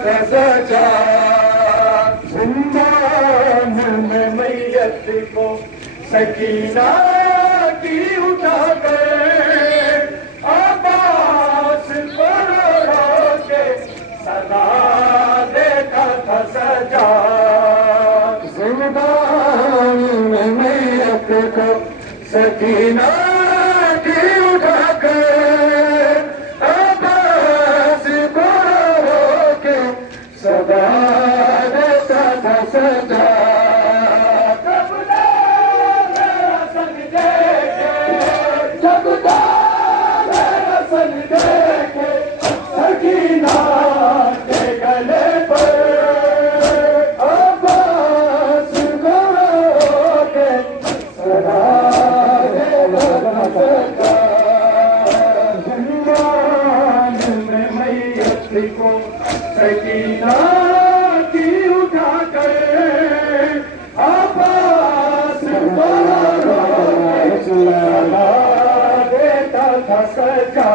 था सजा। जिंदान में मैयत को सकीना की उठा कर आबास पर के सदा देता था सजा। जिंदान में मैयत को सकीना की उठा कर आबास पर के सदा देता था सजा। सकीना की उठा कर आबास देता था सजा। इंसान में मैयत को सकीना की उठा कर आबास के सदा देता था सजा।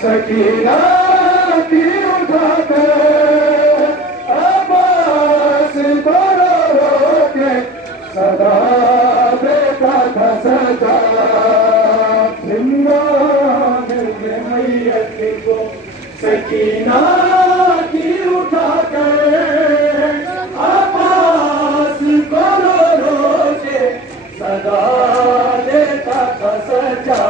सकीना की उठा कर आबास को रोके सदा देता था सजा। जिंदान में मैयत को सकीना की उठा कर आबास को रोके सदा देता था सजा।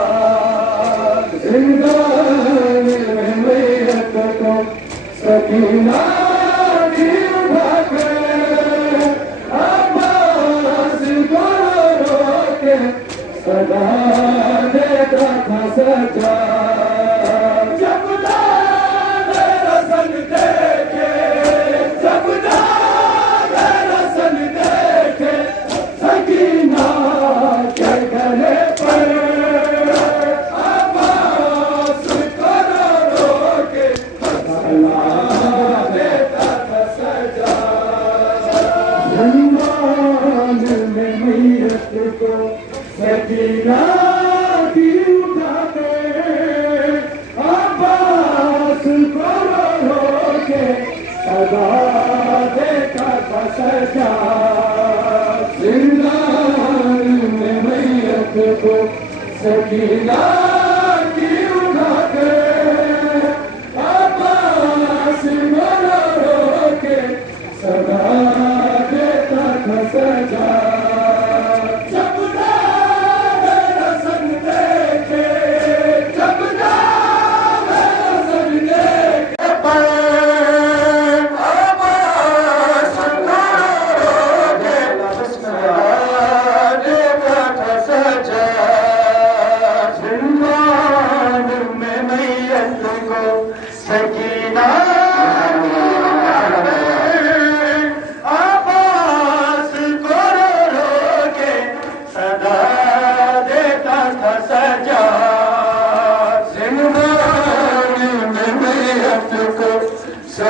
सकीना की उठा कर आबास को रोके सदा देता था सजा। जिंदान में मैयत को सकीना की उठा कर आबास को रोके सदा देता था सजा।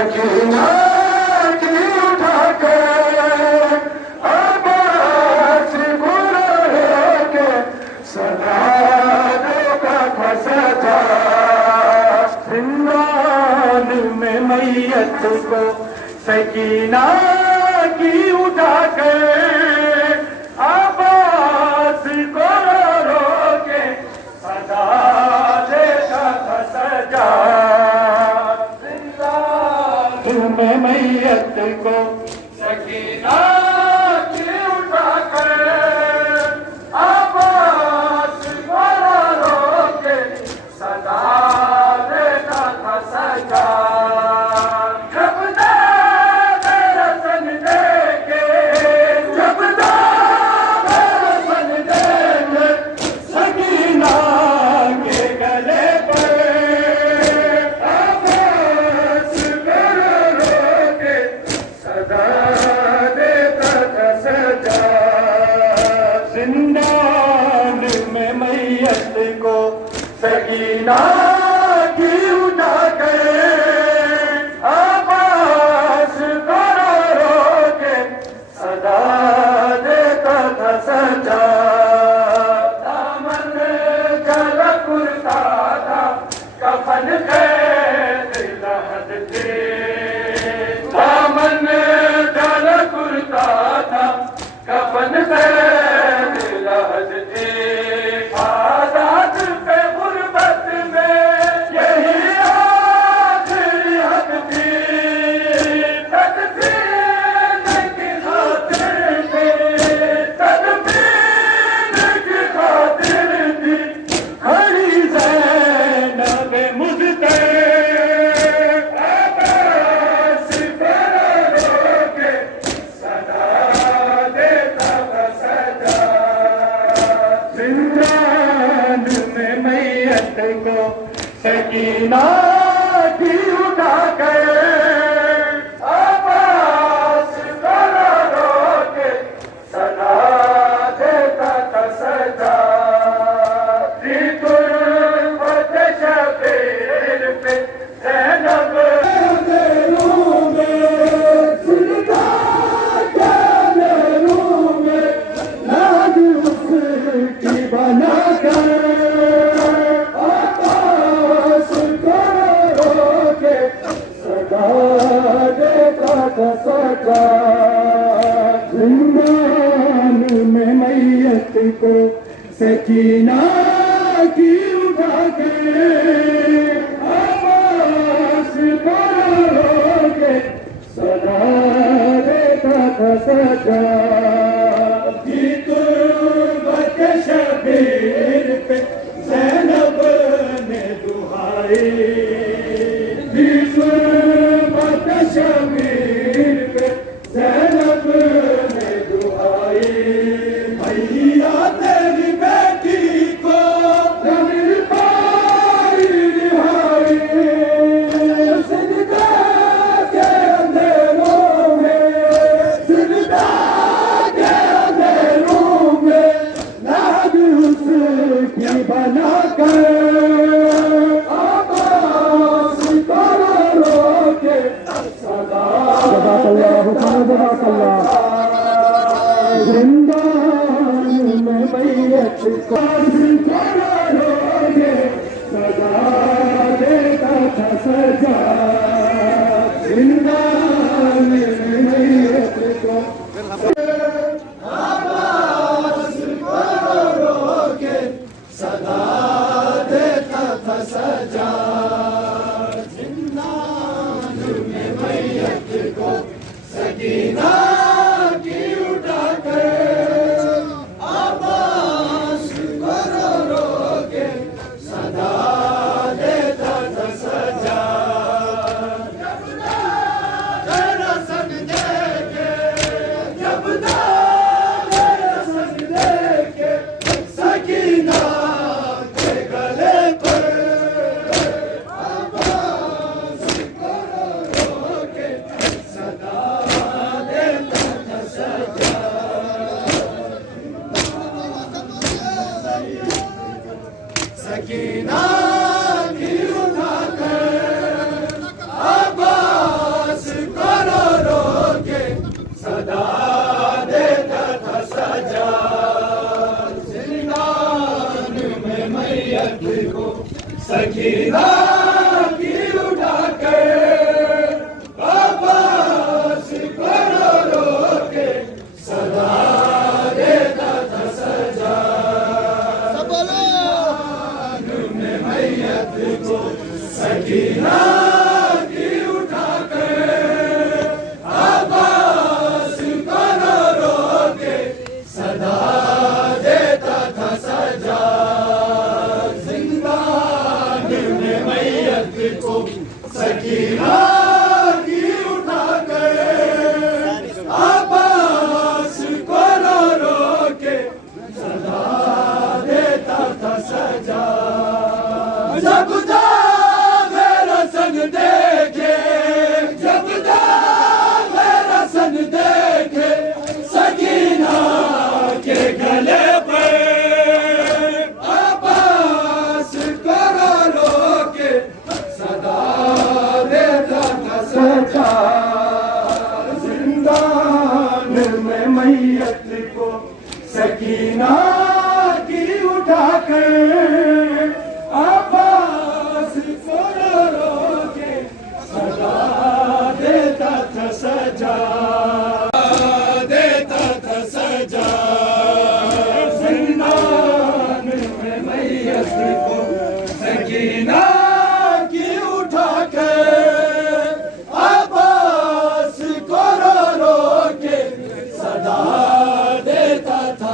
सकीना की उठा कर आबास को रोके सदा देता था सजा। जिंदान में मैयत को सकीना की उठा कर आबास को रोके सदा देता था सजा। में मैयत को सकीना की उठा कर आबास को रोके सदा देता था सजा। जब मेरा सन देखे जब मेरा सन देखे सकीना के गले पर सकीना की उठा कर आबास को रोके सदा देता था सजा। दामन गला कुर्ता था वतन पे मिलाद थी, आजाद पे गुर्बत में यही आखिरी हक थी। तदफीन की खातिर थी, तदफीन की खातिर थी, खड़ी ज़ैनब मुझसे आवाज़ करो के सदा देता था सजा। जिंदान में मैयत को सकीना की उठा कर आवाज़ करो के सदा देता था सजा। थी गुर्बत शबीर पे ज़ैनब अंधेरों में, जिंदा अंधेरों में, लाज उसकी बनाकर आवाज़ करो के सदा देता था सजा। जिंदान में मैयत को सकीना की उठा के आवाज़ करो के सदा देता था सजा। थी गुर्बत शबीर पे ज़ैनब ने दुहाई, थी गुर्बत शबीर पे ज़ैनब ने दुहाई। मैया तेरी बेटी को न मिल पाई रिहाई, जिंदा के अंधेरों में, जिंदा के अंधेरों में, लाज उसकी बनाकर आवाज़ करो के सदा जिंदान में मैयत को करोगे सदा देता था सजा। जिंदान में मैयत को आवाज़ करोगे सदा देता था सजा। जिंदान में मैयत को सकीना की उठा कर आवाज़ करोगे सदा देता था सजा। जब रसन देके, जब रसन देके सकीना के गले पर आवाज़ करोगे सदा देता था सजा। सकीना की उठाकर आवाज़ करोगे सदा देता था सजा। जिंदान में मैयत को सकीना की उठाकर आवाज़ करोगे सदा देता था सजा। मैयत को सकीना की उठाकर आवाज़ करोगे सदा देता था सजा। जिंदान में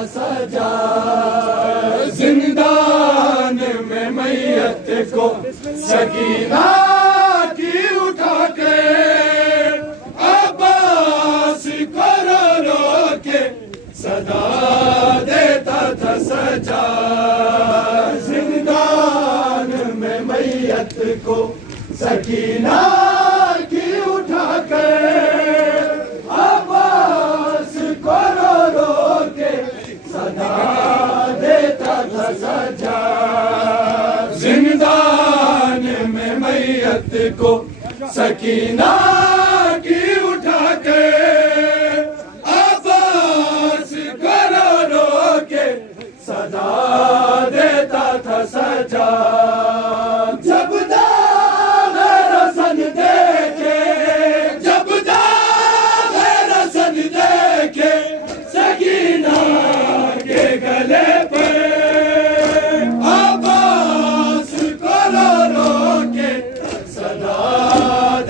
सजा, जिंदान में मैयत को सकीना की उठा के अब्बास को रो के सदा देता था सजा, जिंदान में मैयत को सकीना की उठा के अब्बास को रो के सदा देता था सजा, जिंदान में मैयत को सकीना की उठा के अब्बास को रो के सदा देता था सजा। जब दाग रसन देखे, जब दाग रसन देखे सकीना के गले पे अब्बास को रो के सदा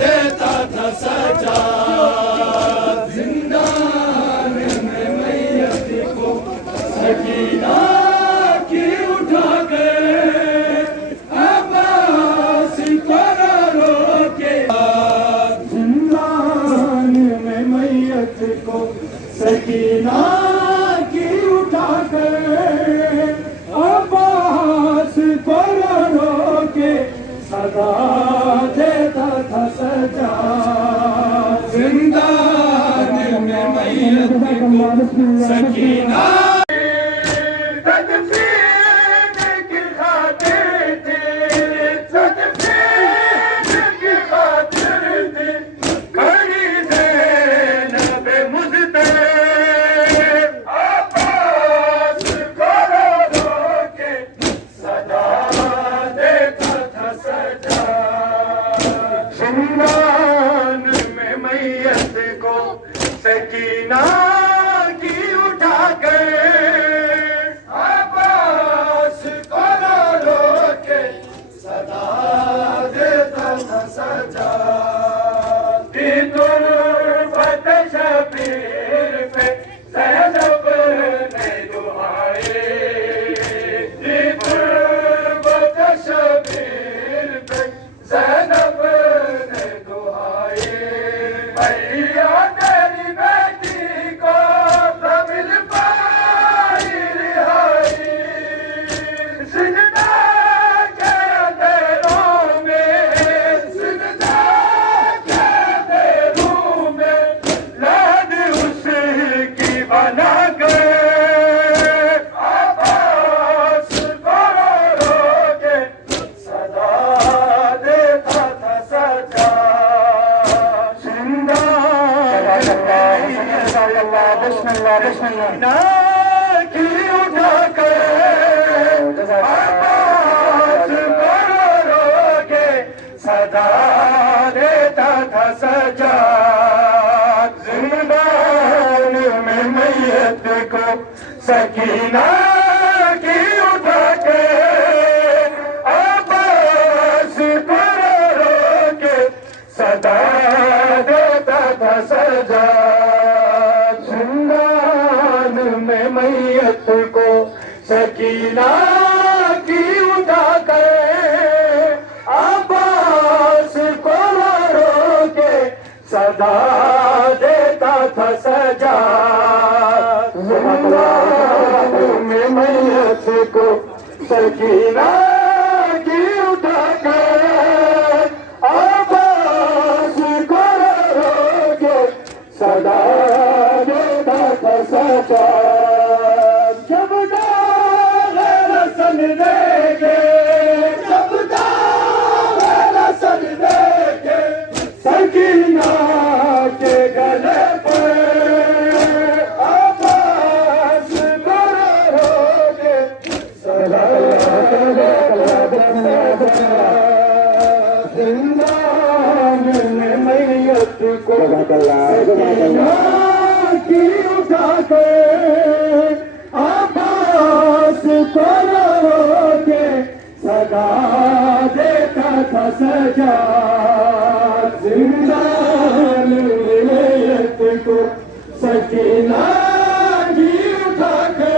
देता था सजा, जिंदान में मैयत को सकीना की उठा के अब्बास को रो के, जिंदान में मैयत को सकीना की उठा के अब्बास को रो के सदा देता था सजा, जिंदान में मैयत को सकीना सकीना की उठा के अब्बास को रो के सदा देता था सजा, तुर्बत शबीर पे ज़ैनब ने दुआए, तुर्बत शबीर पे ज़ैनब ने दुआए, भैया तेरी बेटी को मिल पाई रिहाई, जिंदा के अंधेरों में, जिंदा के अंधेरों में लाद उसकी बना के अब्बास को रो के सदा देता था सजा, बिस्मिल्लाह बिस्मिल्लाह की उठा के अब्बास को रो के सदा देता था सजा, जिंदान में मैयत को सकीना की उठा के अब्बास को रो के सदा देता था सजा, जिंदान में मैयत को सकीना की उठा के अब्बास को रो के सदा देता था सजा, जिंदान में मैयत को सकीना की उठा के अब्बास को रो के सदा देता था सजा। जब दाग रसन देखे, जब दाग रसन देखे सकीना के गले पे अब्बास को रो के सदा देता था सजा, जिंदान में मैयत को सकीना की उठा के अब्बास को रो के सदा देता था सजा, जिंदान में मैयत को सकीना की उठा के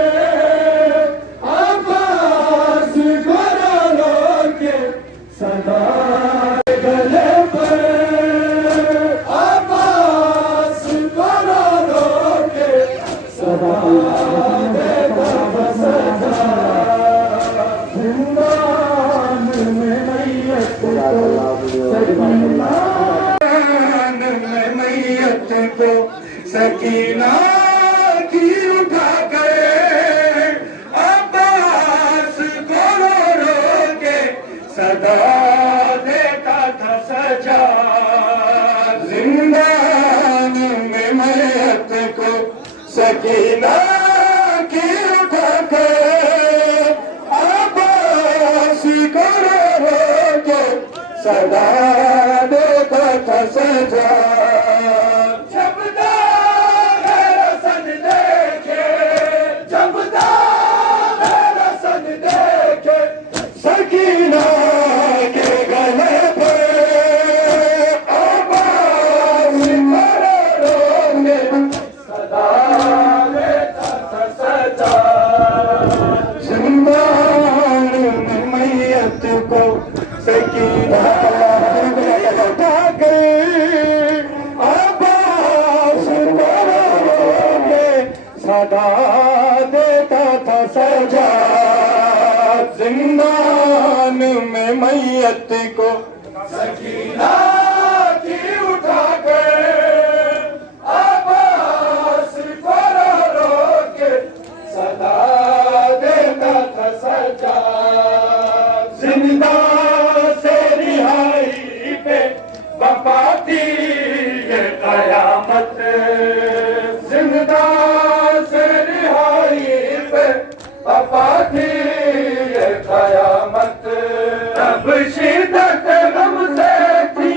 सकीना की उठा गए अब्बास को रो के सदा देता था सजा जिंदान में मैयत को सकीना की उठा गए अब्बास को रो के सदा देता था सजा सदा देता था सजा जिंदान में मैयत को सकीना की उठा गए अब्बास को रो के सदा देता था सजा जिंदा से रिहाई पे वफा थी ये कयामत जिंदा वफा थी ये कयामत तब शिद्दत गम से थी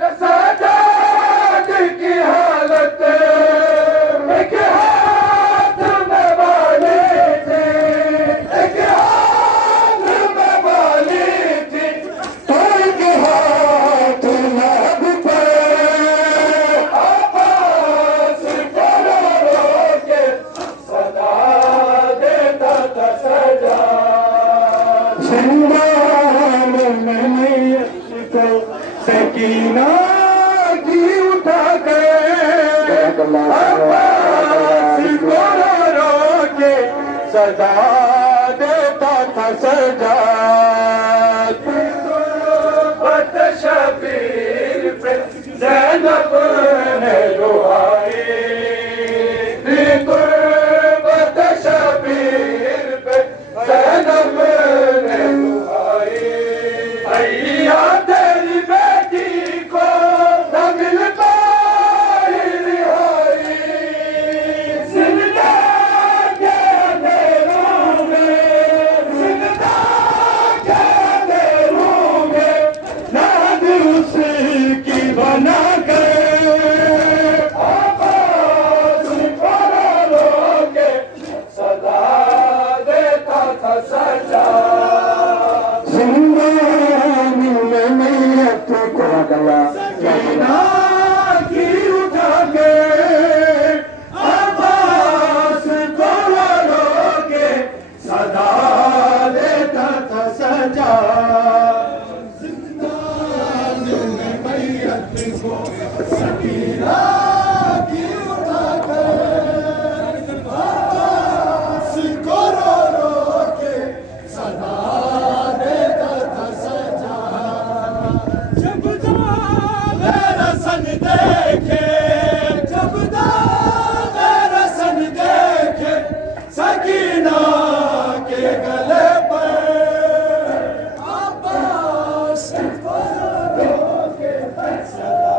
ये साजाद की हालत एक हाथ में वाली थी एक हाथ में वाली थी तो एक हाथ लब पे अब्बास को रो के सदा जिंदान में मैयत को सकीना की उठा गए अब्बास को रो के सदा देता था सजा शबीर पे ज़ैनब ने दुआई शबीर पे ज़ैनब तेरी बेटी को न मिल पाई रिहाई जिंदा के अंधेरों में जिंदा के अंधेरों में नाद उसकी बना गए अब्बास को रो के सदा देता था सजा सकीना की उठा गए अब्बास को रो के सदा देता था सजा जिंदान में मैयत को सकीना की उठा गए अब्बास को रो के सदा देता था सजा जब मेरा सन देखे जब मेरा सन देखे सकीना के गले पर अब्बास को रो के सदा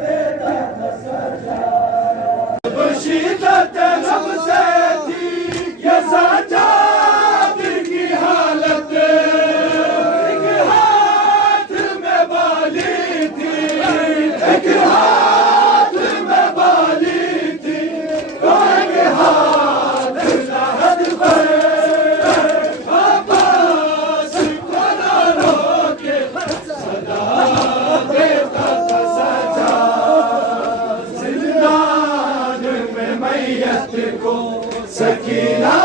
देता था सजा शिद्दत गम से थी ये साजाद की हालत एक हाथ में वाली थी एक हाथ में वाली थी तो एक हाथ लहद पर अब्बास को रो के सदा देता था सजा जिंदान में मैयत को सकीना